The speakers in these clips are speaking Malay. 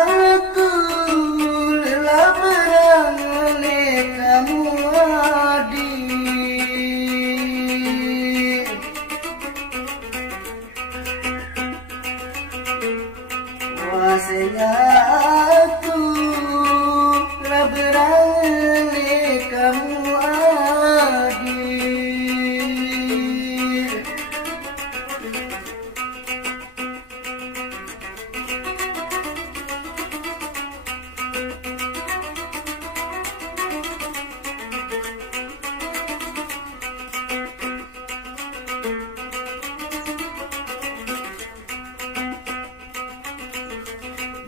Aku lelah berangkat kamu adik. Wasenya aku lelah berangkat kamu adik.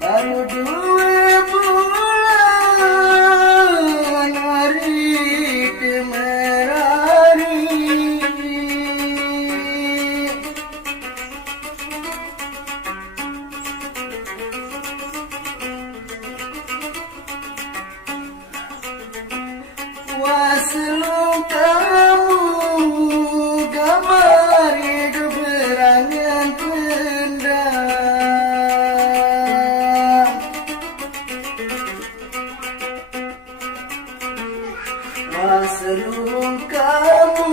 Baru 2 bulan hari temerari, waselung kamu gambar hidup berangan pendam. Waselung kamu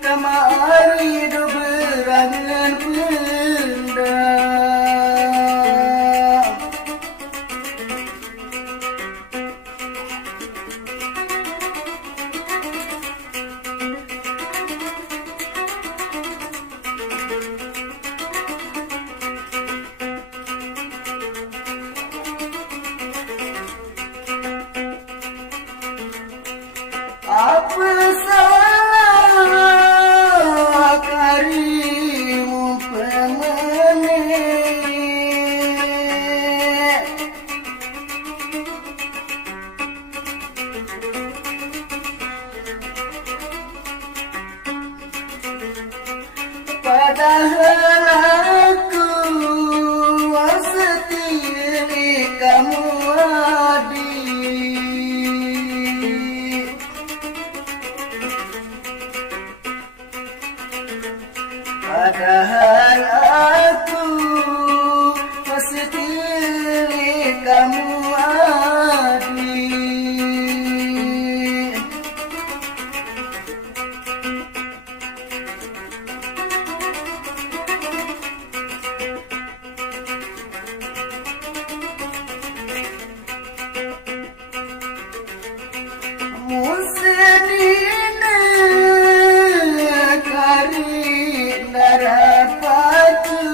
gambar hidup berangan pendam. Apa salah karimu pemenek, padahal aku setia kamu adik. Padahal aku masih pilih kamu adik. Musedine kari darat patu,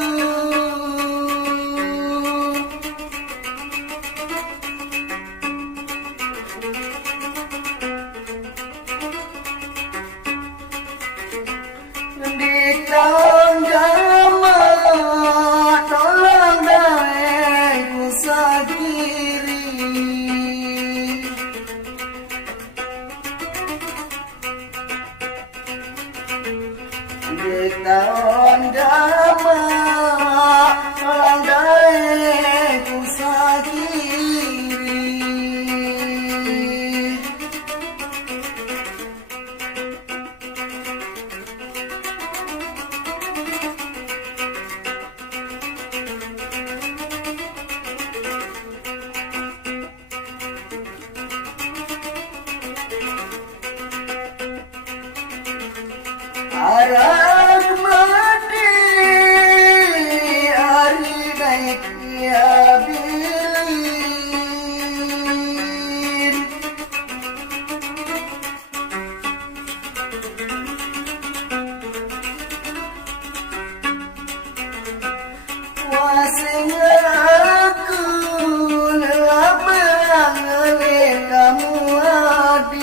di tahun jamak tolong dae ku sagiri. Di tahun jamak tolong dae ku sagiri. Arak mati hari naik ya bilin, wasenya aku lelah berangkat kamu adik.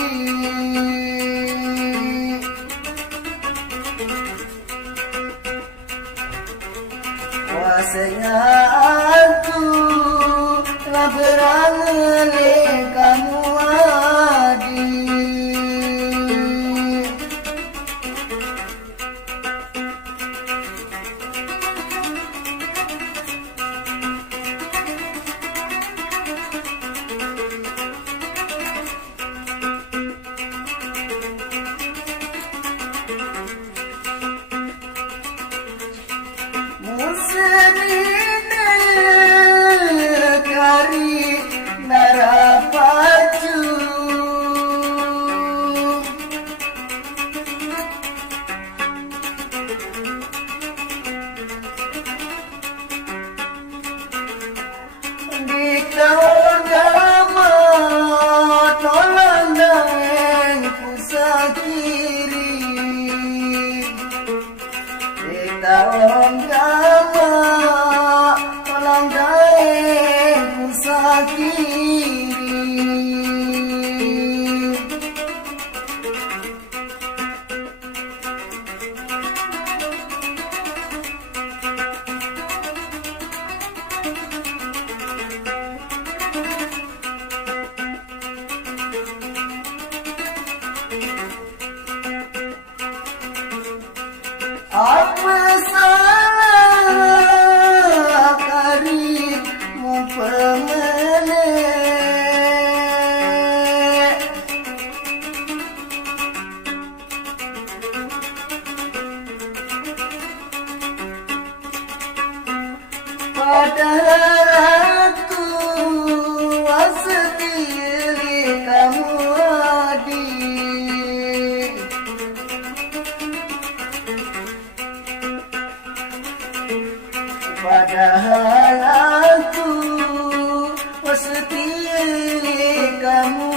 kiri tahun gama kolam dae musakiri apa salah karibmu pemelek padahal aku wasetilik kamu adik. Padahal aku setia kamu